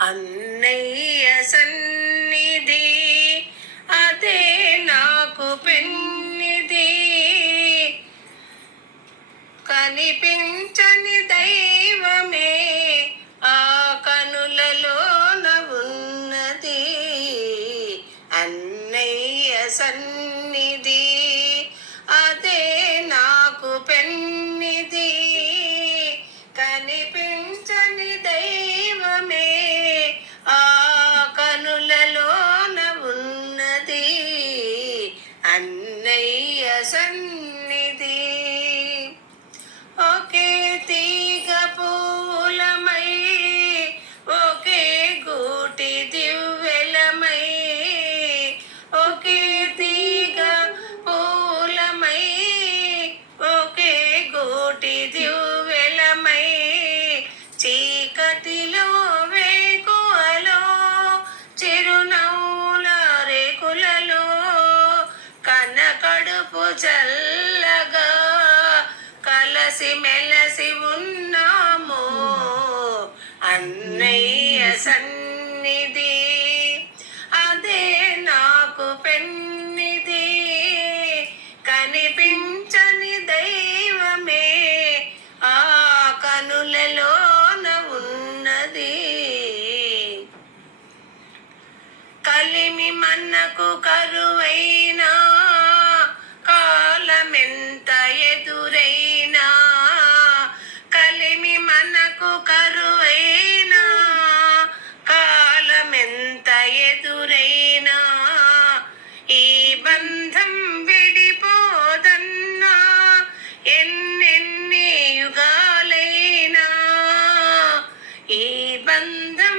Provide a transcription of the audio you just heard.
అన్నయ్య సన్నిధి అదే నాకు పెన్నిది కనిపించని దైవమే ఆ కనులలోన ఉన్నది. అన్నయ్య సన్నిధి అదే నాకు పెన్నిది కనిపించని దైవ అన్నయ్య చల్లగా కలసి మెలసి ఉన్నాము అన్నయ్య సన్నిధి. అదే నాకు పెన్నిది కనిపించని దైవమే ఆ కనులలోన ఉన్నది. కలిమి మన్నకు కరువైనా కాలమెంత ఎదురైనా కలిమి మనకు కరువైనా కాలమెంత ఎదురైనా ఈ బంధం విడిపోదన్నా ఎన్నెన్ని యుగాలైనా ఈ బంధం